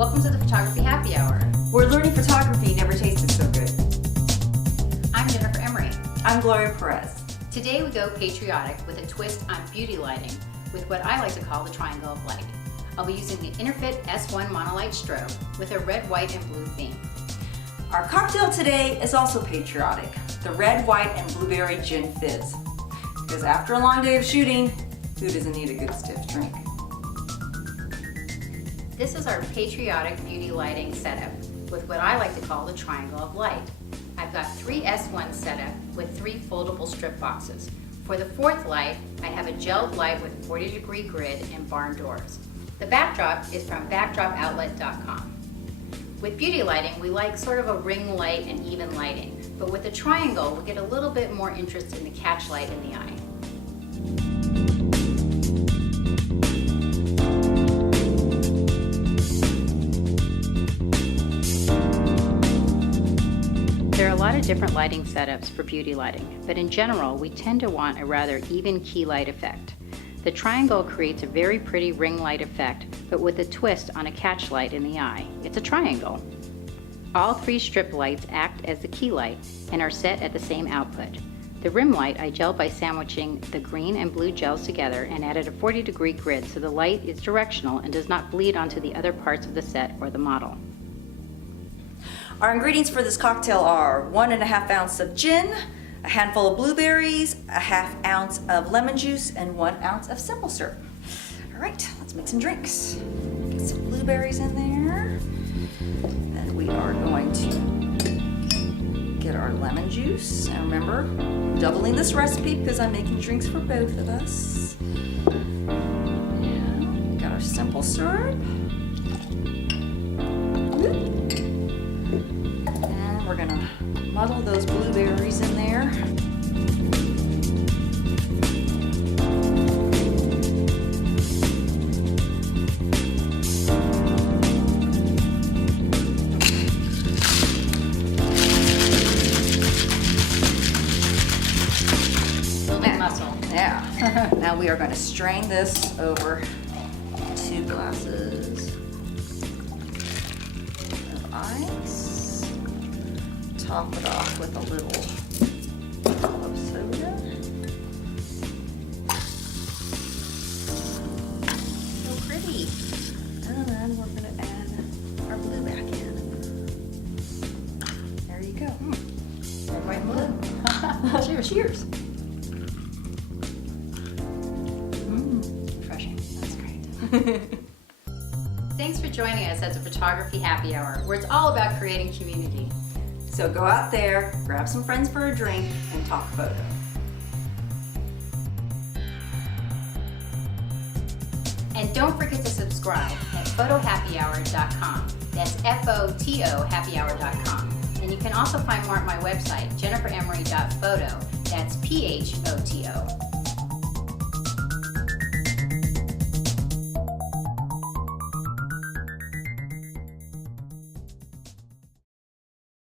Welcome to the Photography Happy Hour. Where learning photography never tasted so good. I'm Jennifer Emery. I'm Gloria Perez. Today we go patriotic with a twist on beauty lighting with what I like to call the triangle of light. I'll be using the Interfit S1 monolight strobe with a red, white, and blue theme. Our cocktail today is also patriotic, the red, white, and blueberry gin fizz. Because after a long day of shooting, who doesn't need a good stiff drink? This is our patriotic beauty lighting setup with what I like to call the triangle of light. I've got 3 S1 set up with 3 foldable strip boxes. For the fourth light, I have a gelled light with 40-degree grid and barn doors. The backdrop is from backdropoutlet.com. With beauty lighting, we like sort of a ring light and even lighting, but with the triangle, we get a little bit more interest in the catch light in the eye. There are a lot of different lighting setups for beauty lighting, but in general, we tend to want a rather even key light effect. The triangle creates a very pretty ring light effect, but with a twist on a catch light in the eye. It's a triangle. All 3 strip lights act as the key light and are set at the same output. The rim light I gelled by sandwiching the green and blue gels together and added a 40-degree grid so the light is directional and does not bleed onto the other parts of the set or the model. Our ingredients for this cocktail are 1½ ounce of gin, a handful of blueberries, a ½ ounce of lemon juice, and 1 ounce of simple syrup. All right, let's make some drinks. Get some blueberries in there. Then we are going to get our lemon juice. And remember, doubling this recipe because I'm making drinks for both of us. And we got our simple syrup. And we're gonna muddle those blueberries in there. Building muscle. Yeah. Now we are going to strain this over 2 glasses of ice. Top it off with a little of soda. So pretty. And then we're going to add our blue back in. There you go. Red, white, and blue. Cheers. Cheers. Refreshing. That's great. Thanks for joining us at the Photography Happy Hour, where it's all about creating community. So go out there, grab some friends for a drink, and talk photo. And don't forget to subscribe at photohappyhour.com. That's F-O-T-O happyhour.com. And you can also find more at my website, jenniferemery.photo. That's P-H-O-T-O.